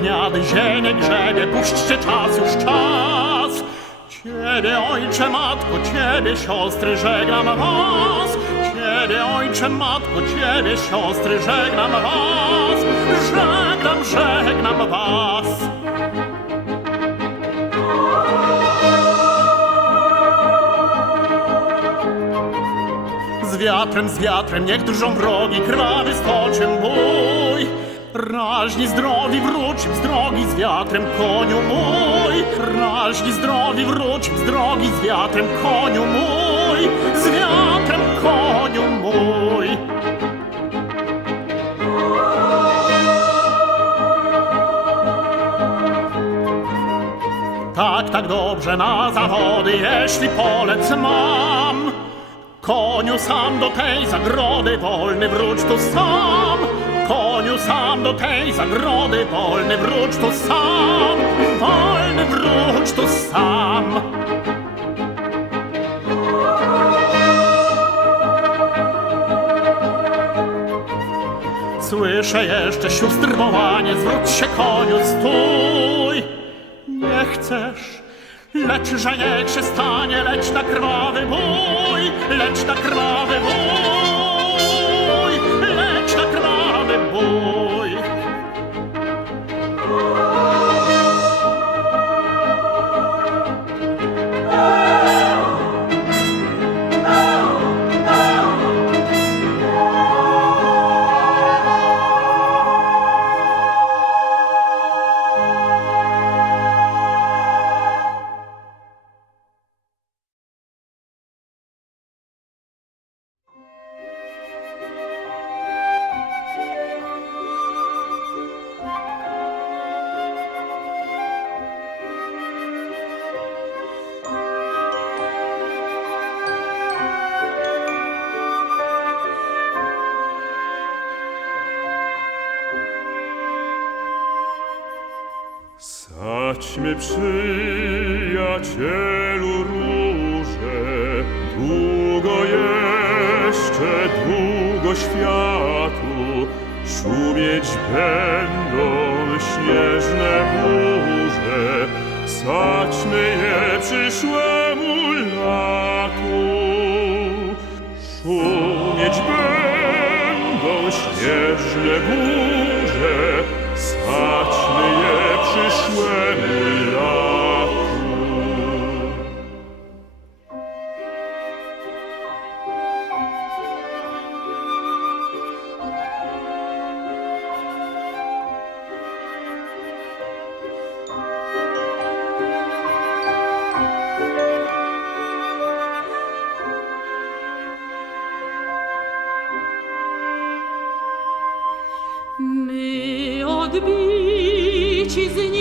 gniady ziemię grzebie, puśćcie czas, już czas. Ciebie, ojcze, matko, ciebie, siostry, żegnam was. Ciebie, ojcze, matko, ciebie, siostry, żegnam was. Żegnam, żegnam was. Z wiatrem, z wiatrem, niech drżą wrogi, krwawy stoczym bój. Raźni zdrowi wróćm z drogi z wiatrem, koniu mój. Raźni zdrowi wróćm z drogi z wiatrem, koniu mój. Z wiatrem, koniu mój. Tak, tak dobrze na zawody, jeśli polec mam. Koniu sam do tej zagrody, wolny wróć tu sam. Sam do tej zagrody, wolny wróć tu sam. Wolny wróć tu sam. Słyszę jeszcze sióstr wołanie, zwróć się koniu, stój. Nie chcesz, lecz że niech się stanie, lecz na krwawy bój, Saćmy przyjacielu róże, długo jeszcze, długo światu, szumieć będą śnieżne burze, saćmy je przyszłemu latu. Szumieć będą śnieżne burze, przyszłemu latu. My odbici z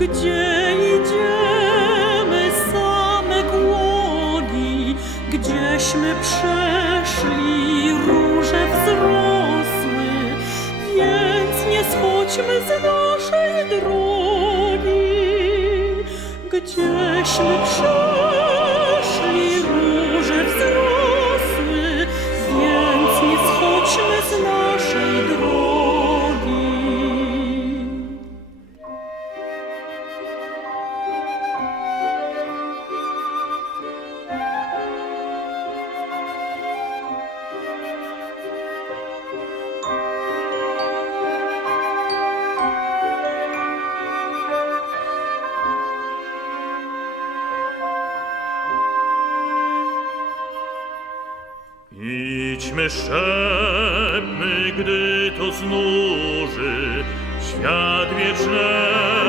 gdzie idziemy same głodni, gdzieśmy przeszli róże wzrosły, więc nie schodźmy z naszej drogi, gdzieśmy przeszli Weźmy szepmy, gdy to znuży świat wiecznego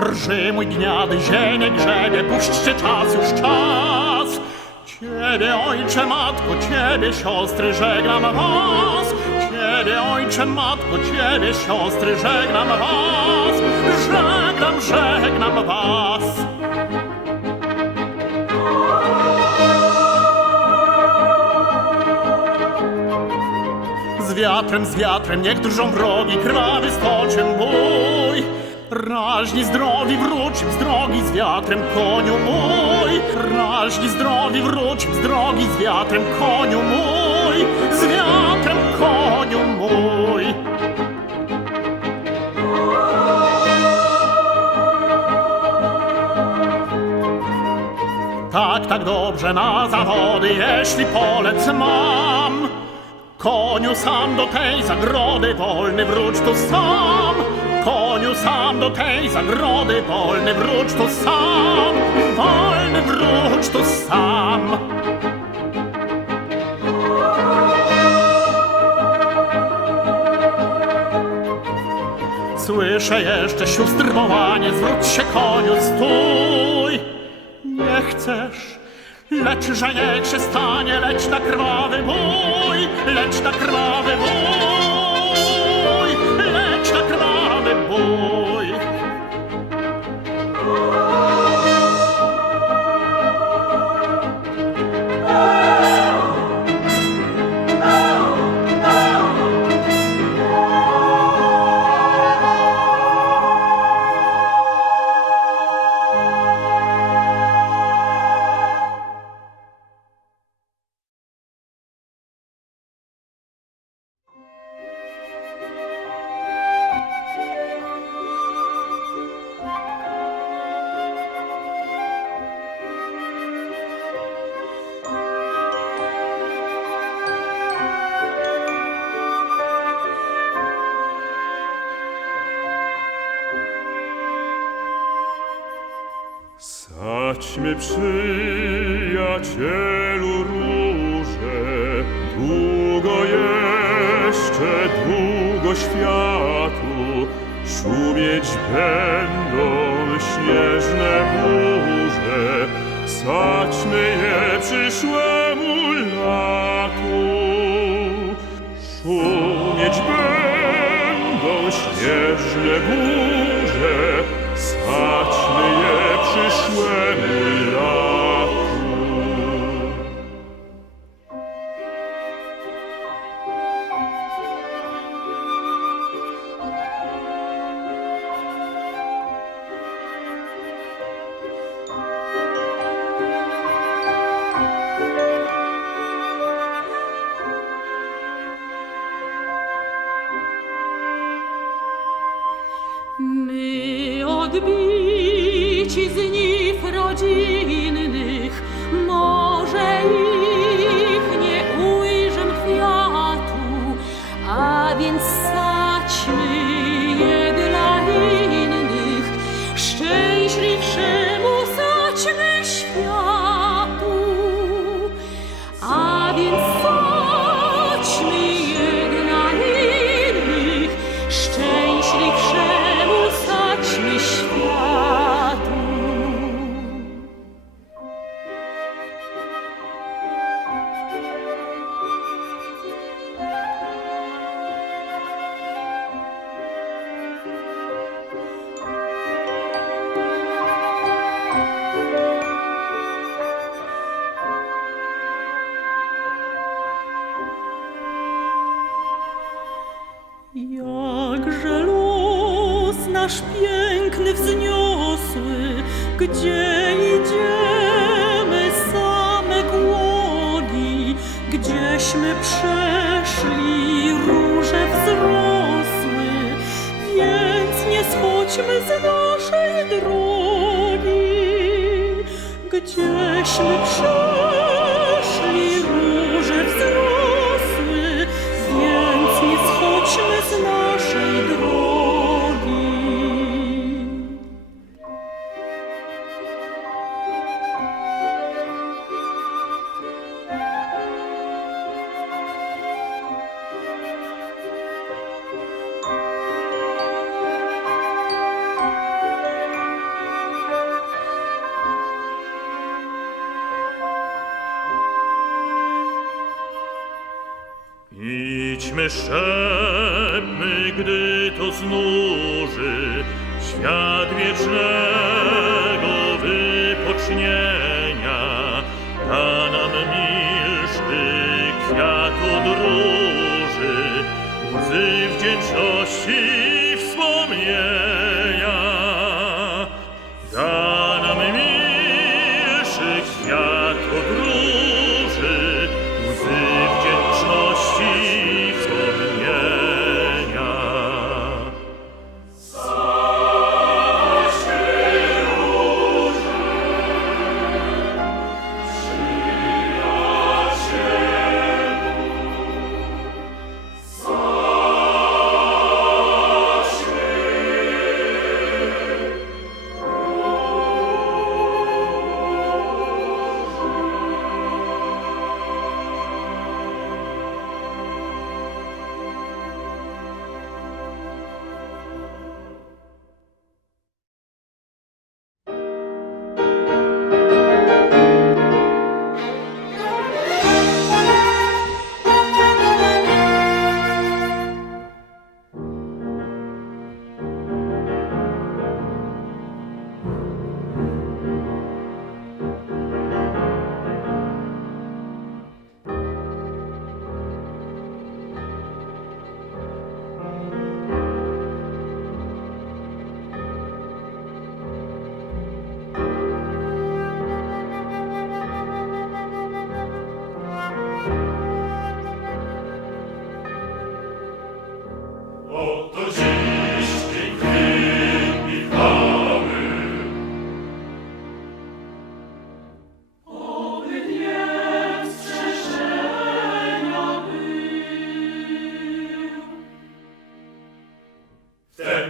Rży mój gniady, ziemię grzebie, puśćcie czas, już czas. Ciebie, ojcze, matko, ciebie, siostry, żegnam was. Ciebie, ojcze, matko, ciebie, siostry, żegnam was. Żegnam, żegnam was. Z wiatrem, z wiatrem, niech drżą wrogi, krwawy stoczem bój. Raźni zdrowi wrócim z drogi z wiatrem, koniu mój. Raźni zdrowi wrócim z drogi z wiatrem, koniu mój. Z wiatrem, koniu mój. Tak, tak dobrze na zawody, jeśli polec mam. Koniu sam do tej zagrody, wolny wróć tu sam. Koniu sam do tej zagrody, wolny wróć tu sam. Wolny wróć tu sam. Słyszę jeszcze sióstr wołanie, zwróć się koniu, stój. Nie chcesz, lecz że niech się stanie, lecz na krwawy bój, lecz na krwawy bój, Przyjacielu róże, długo jeszcze, długo światu, szumieć będą śnieżne burze, saćmy je przyszłemu latu. Szumieć będą śnieżne burze, nie schodźmy z naszej drogi, gdzieśmy przeszli kwiat od róży, łzy wdzięczności wspomnienia.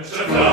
Menschen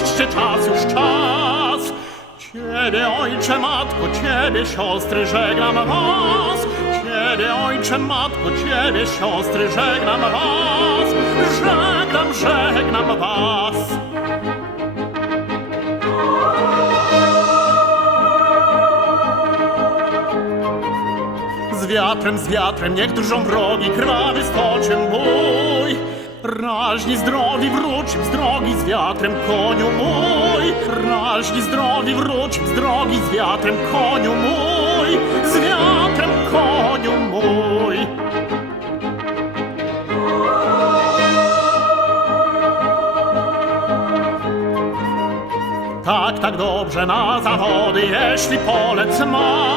puśćcie czas już czas. Ciebie, ojcze, matko, ciebie, siostry, żegnam was. Ciebie, ojcze, matko, ciebie, siostry, żegnam was. Żegnam, żegnam was. Z wiatrem, z wiatrem, niech drżą wrogi, krwawy stoczym bój. Raźni zdrowi wróć z drogi z wiatrem, koniu mój. Raźni zdrowi wróć z drogi z wiatrem, koniu mój. Z wiatrem, koniu mój. Tak, tak dobrze na zawody, jeśli polec mam.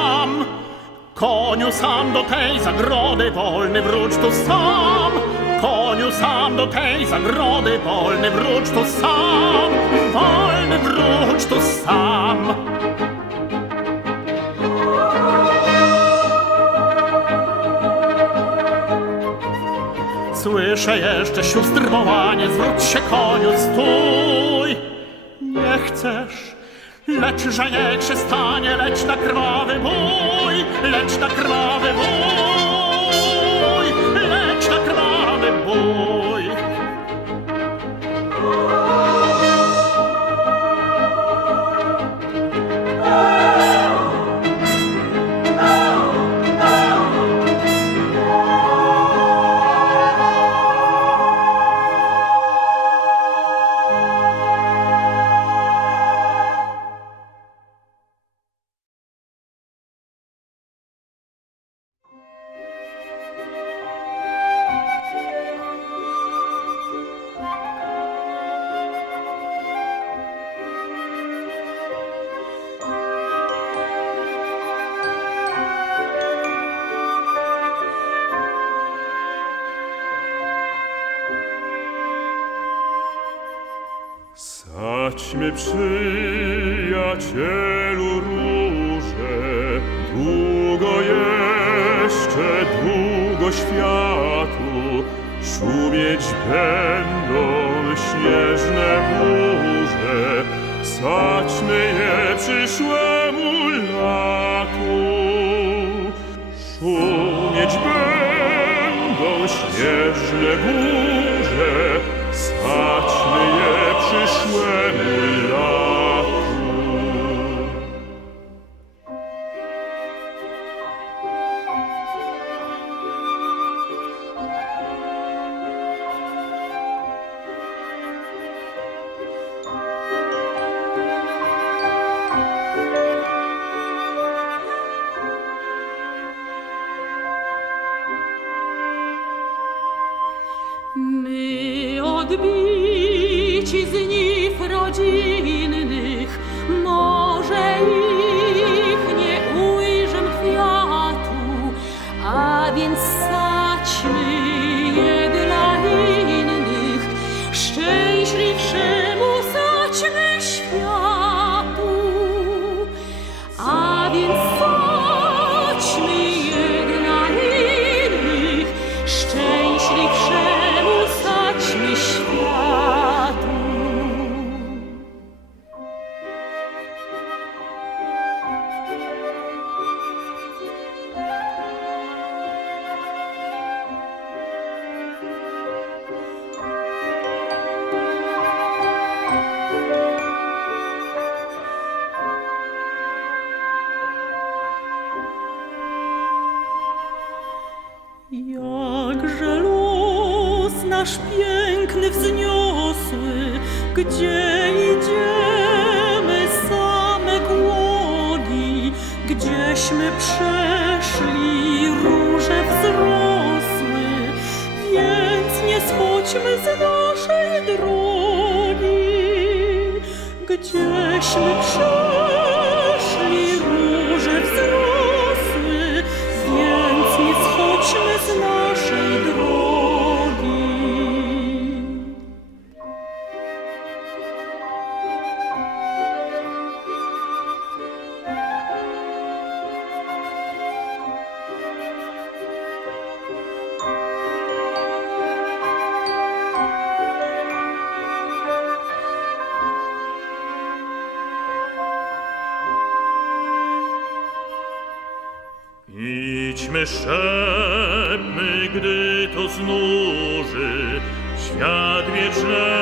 Koniu sam do tej zagrody, wolny wróć tu sam. Koniu sam do tej zagrody, wolny wróć tu sam. Wolny wróć tu sam. Słyszę jeszcze sióstr wołanie, zwróć się koniu, stój! Nie chcesz, lecz że niech się stanie, lecz na krwawy bój, lecz na krwawy bój, lecz na krwawy bój. Saćmy przyjacielu róże, długo jeszcze, długo światu, szumieć będą śnieżne burze, saćmy je przyszłemu latu. Szumieć będą śnieżne burze, saćmy je przyszłemu Weźmy szepmy, gdy to znuży świat wiecznego